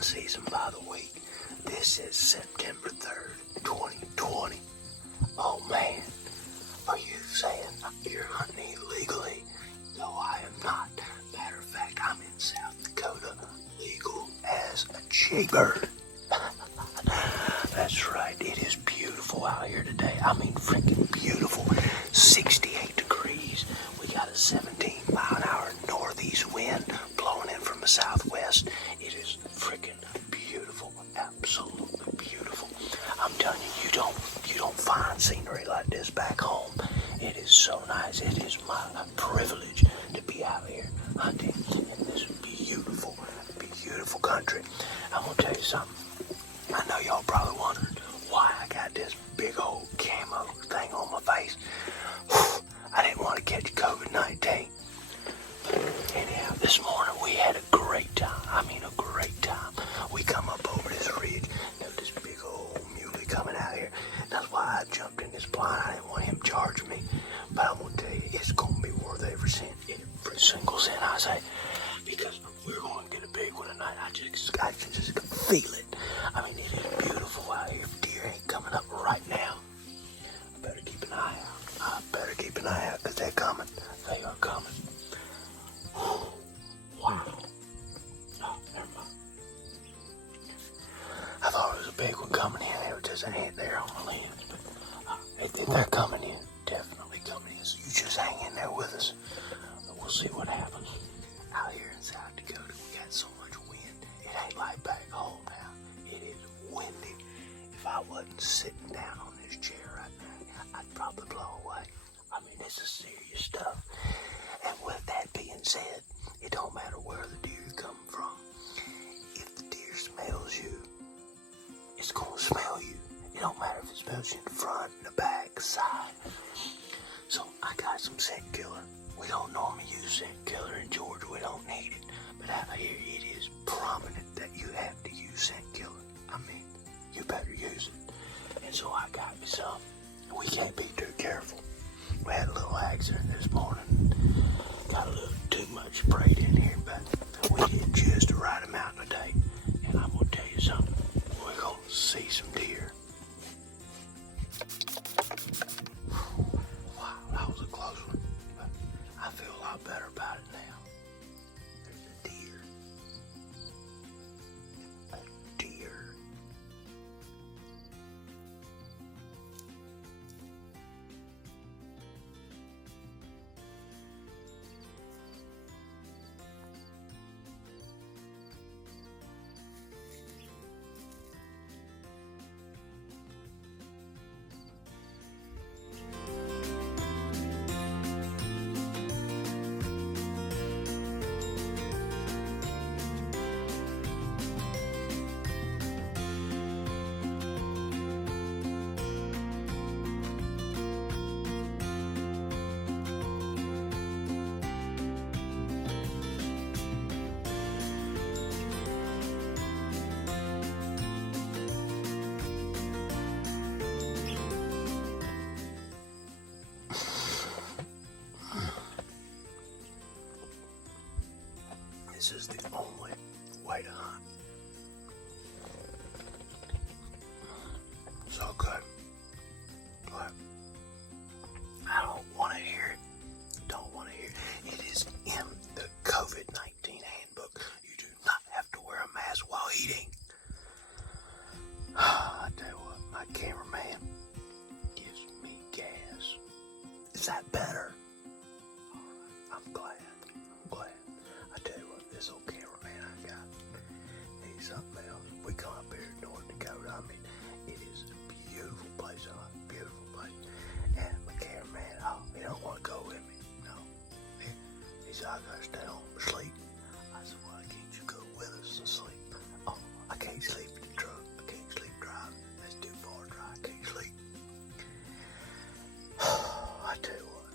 hunting season by the week. This is September 3rd, 2020. Oh man, are you saying you're hunting illegally? No, I am not. Matter of fact, I'm in South Dakota, legal as a jaybird. That's right, it is beautiful out here today. I mean, freaking beautiful. 68 degrees. We got a 17-mile-an-hour northeast wind blowing in from the southwest. It is freaking beautiful, absolutely beautiful. I'm telling you, you don't find scenery like this back home. It is so nice. It is my privilege to be out here hunting in this beautiful, beautiful country. I'm gonna tell you something. I know y'all probably wondering why I got this big old camo thing on my face. I didn't want to catch COVID-19. Anyhow, this morning we had a great time. I mean, a great time. We come up over this ridge. Got this big old muley coming out here. That's why I jumped in this blind. I didn't want him charging me. But I'm going to tell you, it's going to be worth every cent. Every single cent, I say. Because we're going to get a big one tonight. I can just feel it. I mean, it is beautiful out here. If deer ain't coming up right now, I better keep an eye out. I better keep an eye out because they're coming. They are coming. Wow. Oh, never mind. I thought it was a big one coming in. There was just an ant there on the lens. But they're coming in. Definitely coming in. So you just hang in there with us. And we'll see what happens. Out here in South Dakota, we got so much wind. It ain't like back home now. It is windy. If I wasn't sitting down on this chair right now, I'd probably blow away. I mean, this is serious stuff. And with that being said, it don't matter where the deer come from. If the deer smells you, it's gonna smell you. It don't matter if it smells you in the front, in the back, side. So I got some scent killer. We don't normally use scent killer in Georgia. We don't need it. But out here, it is prominent that you have to use scent killer. I mean, you better use it. And so I got me some. We can't be too careful. We had a little accident this morning. Got a little too much sprayed in here, but we did just the right amount today. And I'm going to tell you something. We're going to see some deer. Wow, that was a close one. But I feel a lot better about it now. There's a deer. A deer. This is the only way to hunt. It's so good. But I don't want to hear it. Don't want to hear it. It is in the COVID-19 handbook. You do not have to wear a mask while eating. I tell you what, my cameraman gives me gas. Is that better? All right, I'm glad. I tell you what, this old cameraman I got needs something else. We come up here to North Dakota. I mean, it is a beautiful place. Beautiful place. And my cameraman, he don't want to go with me. No. He said, I gotta stay home and sleep. I said, why can't you go with us and sleep? Oh, I can't sleep in the truck. I can't sleep driving. That's too far to drive. I can't sleep. I tell you what,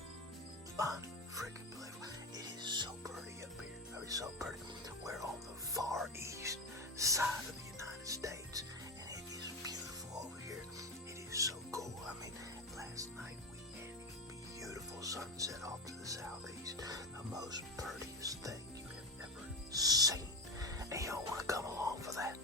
unfreaking believable. It is so pretty up here. I mean, so pretty. We're on the far east side of the United States, and it is beautiful over here. It is so cool. I mean, last night we had a beautiful sunset off to the southeast. The most prettiest thing you have ever seen. And you don't want to come along for that.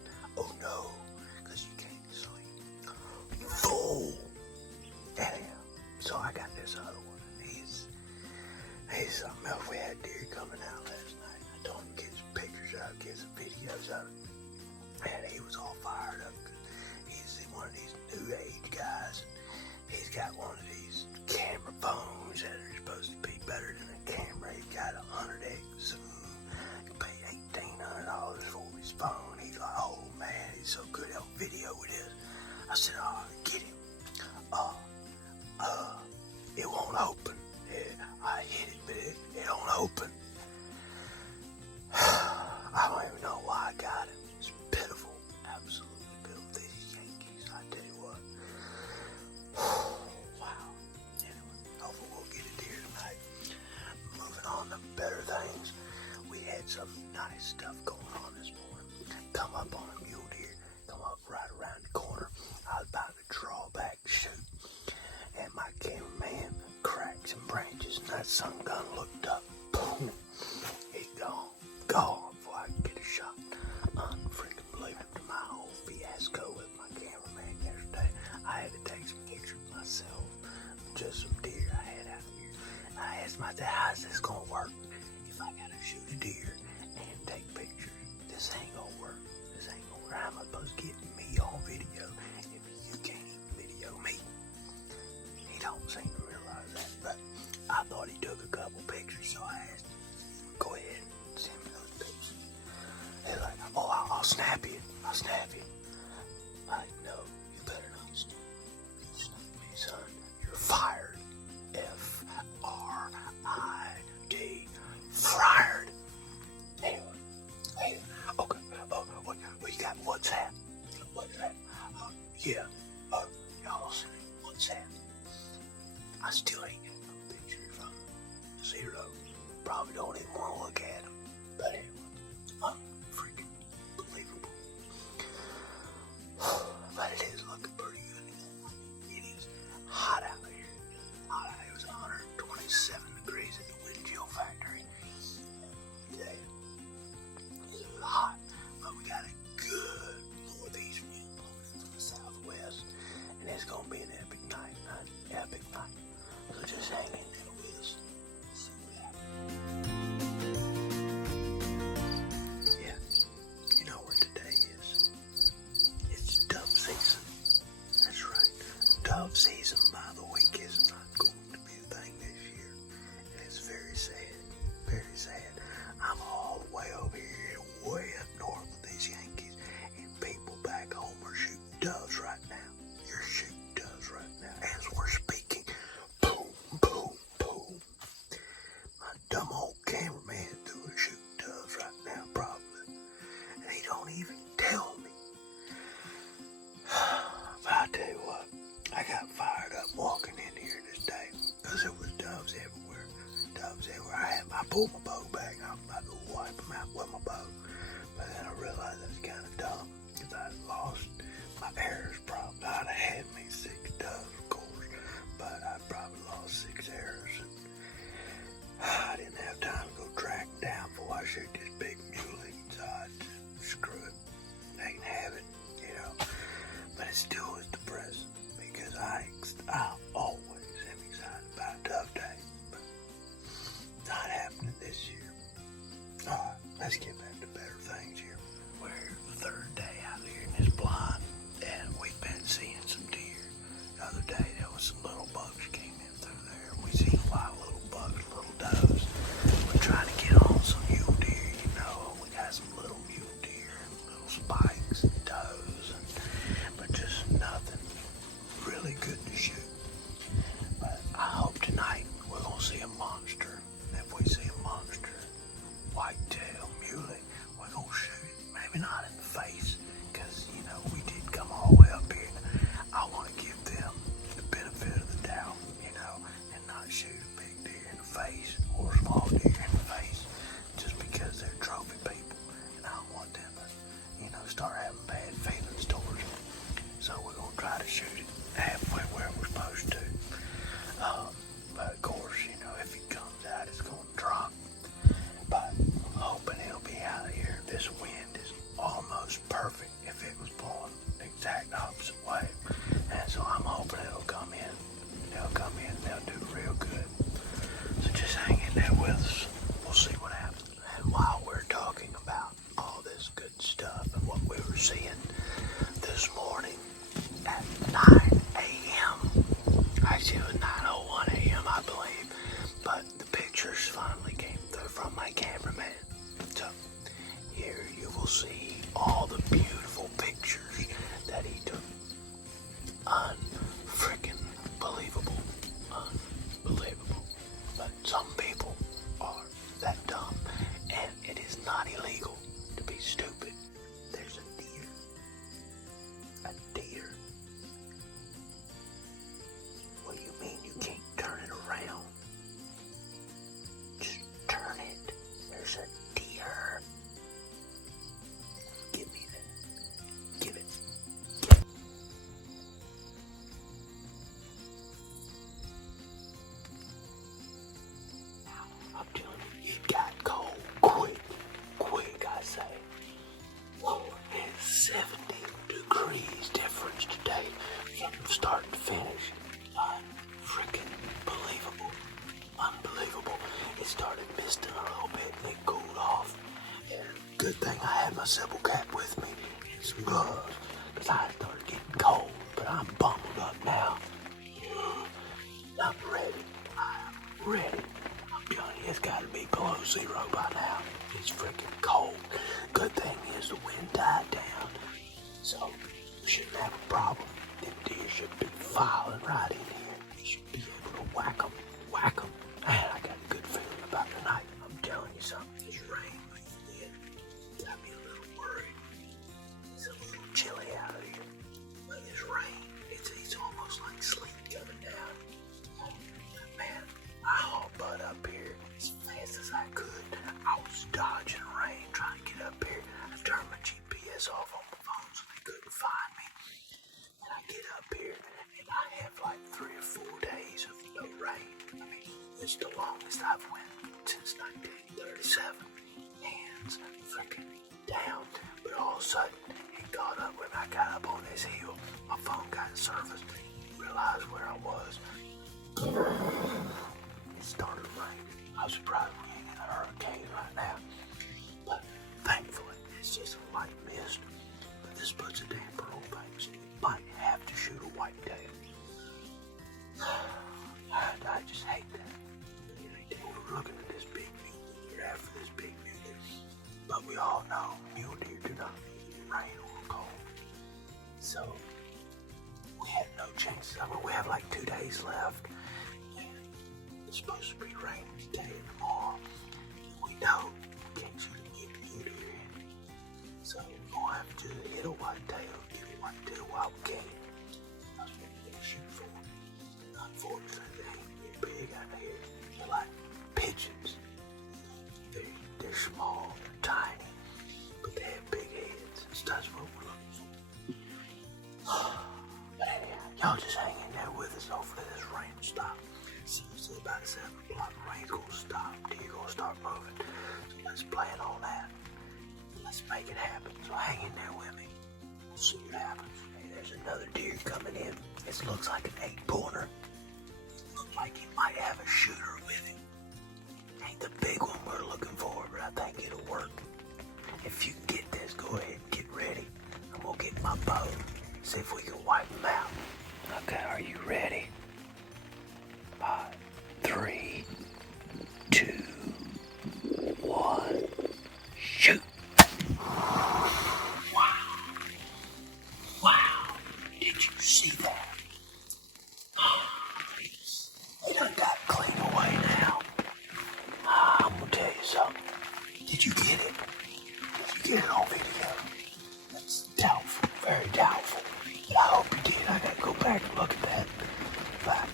and that sun gun looked up. Boom. He's gone. Gone before I could get a shot. Unfreaking believable. After my whole fiasco with my cameraman yesterday, I had to take some pictures myself. Just some deer I had out here. I asked myself, how's this gonna work if I gotta shoot a deer and take pictures? This ain't gonna work. This ain't gonna work. How am I supposed to get me on video if you can't even video me? He don't seem to realize that, but I thought he took a couple pictures, so I asked him, go ahead and send me those pictures. He's like, oh, I'll snap you. I'll snap you. I know, you better not snap. You snap me, son. You're fired. F-R-I-D. Fired. Anyway, okay. Oh, what you got? WhatsApp. WhatsApp. Yeah. Y'all send me WhatsApp. I still ain't got no pictures from zero. Probably don't even want to look at them. But anyway, freaking believable. But it is looking pretty good. It is hot out here. Hot out. It was 127 degrees at the wind chill factory. Yeah. It was hot. But we got a good northeast wind blowing in from the southwest. And it's going to be an epic night. Epic night. So just hang in there with us. See what happens. Yeah. You know what today is? It's dove season. That's right. Dove season, by the week, is not going to be a thing this year. And it's very sad. Very sad. I'm all the way over here, way up north with these Yankees. And people back home are shooting doves right now. You're shooting doves right now as we're speaking. Boom, boom, boom. My dumb old cameraman doing shooting doves right now, probably. And he don't even tell me. But I tell you what, I got fired up walking in here this day because there was doves everywhere. Doves everywhere. I pulled my bow back. I was about to wipe them out with my bow. But then I realized that's kind of dumb because I lost my arrows probably. I'd have had me 6 doves, of course, but I probably lost 6 arrows. And I didn't have time to go track them down before I shoot this big muley. So I just screw it. They can have it, you know. But it still is depressing because I always am excited about Dove Day. But not happening this year. civil cap with me and some gloves, because I started getting cold, but I'm bundled up now. I'm ready. I'm ready. I'm telling you, it's got to be below zero by now. It's freaking cold. Good thing is the wind died down, so we shouldn't have a problem. Them deer should be filing right in here. You should be able to whack them. Man, I got a good feeling about tonight. I'm telling you something. This rain got me a little worried. It's a little chilly out here. But this rain, it's almost like sleet coming down. Man, I hauled butt up here as fast as I could. I was dodging rain, trying to get up here. I turned my GPS off on my phone so they couldn't find me. And I get up here, and I have like 3 or 4 days of no rain. I mean, it's the longest I've went since 1937. Hands freaking down. But all of a sudden, it got up when I got up on this hill. My phone got serviced. Realized where I was. It started raining. I was surprised we ain't in a hurricane right now. But thankfully, it's just a light mist. But this puts a damper on things. We might have to shoot a whitetail. I just hate that. We're looking at this big mule deer after this big mule deer. But we all know mule deer do not need rain or cold. So we had no chances. I mean, we have like 2 days left. And it's supposed to be raining today and tomorrow. And we know we can't shoot a mule deer in. So we're going to have to hit a whitetail, get a whitetail while we can. That's what we're going to shoot for. Unfortunately, they ain't very big out here. They're like pigeons. They're small, they're tiny, but they have big heads. So that's what we're looking for. But anyhow, y'all just hang in there with us. Hopefully this rain will stop. Seriously, about 7 o'clock, the rain's gonna stop. Deer gonna start moving. So let's plan on that. Let's make it happen. So hang in there with me. We'll see what happens. Hey, there's another deer coming in. It looks like an 8-pointer. Looks like he might have a shooter with him. Ain't the big one we're looking for, but I think it'll work. If you get this, go ahead and get ready. I'm gonna get my bow. See if we can wipe him out. Okay, are you ready? 3, 2, 1, shoot! Wow! Did you see that? He done got clean away now. I'm gonna tell you something. Did you get it? Did you get it on video? That's doubtful, very doubtful. But I hope you did. I gotta go back and look at that. But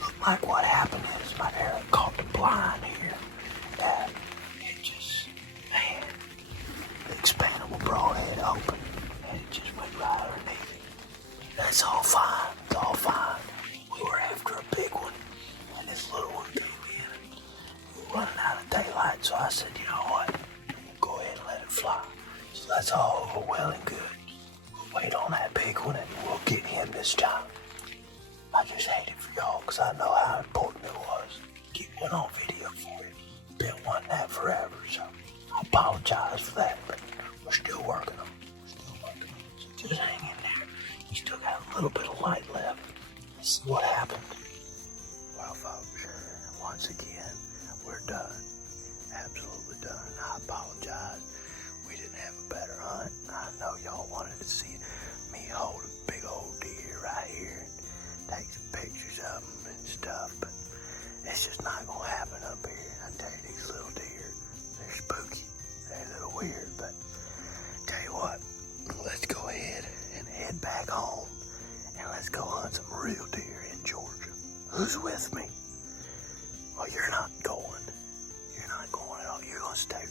looked like what happened is my arrow caught the blind here. And it just, man, the expandable broadhead open. And it just went right underneath it. That's all fine. It's all fine. We were after a big one. And this little one came in. We were running out of daylight. So I said, you know what? We'll go ahead and let it fly. So that's all over well and good. We'll wait on that big one and we'll get him this time. I just hate it for y'all because I know how important it was. Get one on video for you. Been wanting that forever, so I apologize for that, but we're still working on it. So just hang in there. You still got a little bit of light left. Let's see what happened. Well, folks, once again, we're done. Absolutely done. I apologize. We didn't have a better hunt. I know y'all wanted to see me hold a big old deer right here and take some pictures of them and stuff, but it's just not gonna happen up here. I tell you, these little deer, they're spooky. They're a little weird, but tell you what, let's go ahead and head back home and let's go hunt some real deer in Georgia. Who's with me? Well, you're not going. You're not going at all. You're gonna stay.